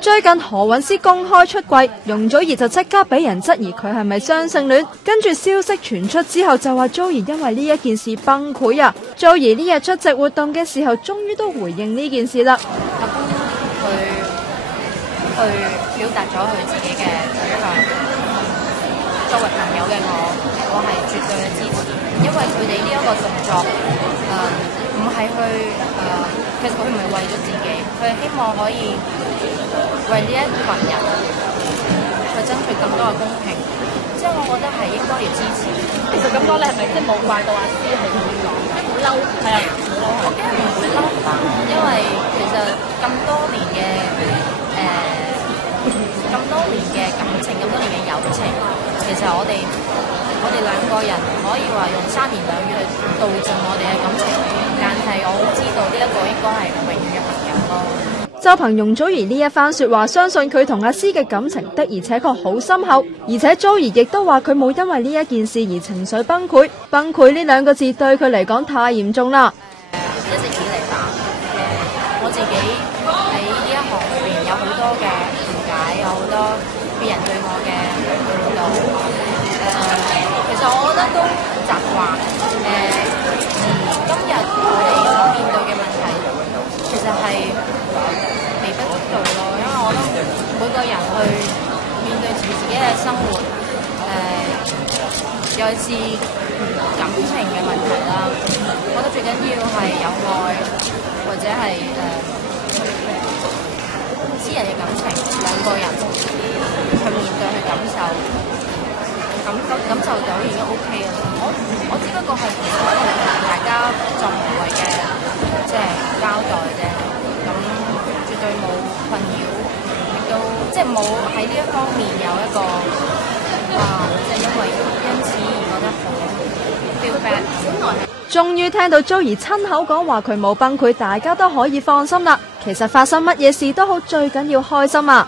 最近何韻詩公開出櫃，容祖兒就即刻俾人質疑佢係咪雙性戀，跟住消息傳出之後就話祖兒因為呢一件事崩潰啊！祖兒呢日出席活動嘅時候，終於都回應呢件事啦。阿公佢去表達咗佢自己嘅取向，作為朋友嘅我係絕對嘅支持，因為佢哋呢一個動作唔係去其實佢唔係為咗自己，佢係希望可以為呢一群人去爭取更多嘅公平，即係我覺得係應該要支持。其實咁講，你係咪即係冇怪到阿詩係咁講？好嬲，係啊，好嬲。我驚唔會嬲返，因為其實咁多年嘅感情，咁多年嘅友情，其實我哋兩個人唔可以話用3言2語去道盡我哋嘅感情，但係我知道呢一個應該係永遠嘅朋友咯。就憑容祖兒呢一番說話，相信佢同阿詩嘅感情的而且確好深厚，而且祖兒亦都話佢冇因為呢一件事而情緒崩潰。崩潰呢兩個字對佢嚟講太嚴重啦。一直以嚟吧，我自己喺呢一行裏邊有好多嘅誤解，有好多別人對我嘅誤導。其實我覺得都習慣。而今日我哋所面對嘅問題，其實係微不足道咯，因為我覺得每個人去面對住自己嘅生活，尤其是感情嘅問題啦，我覺得最緊要係有愛，或者係私人嘅感情，兩個人去面對去感受到已經 OK 啦。我只不過係同大家作無謂嘅即係交代啫，咁絕對冇困擾，亦都即係冇喺呢一方面有一個即係因此而覺得好 feel bad。終於聽到祖兒親口講話佢冇崩潰，大家都可以放心啦。其實發生乜嘢事都好，最緊要開心啊！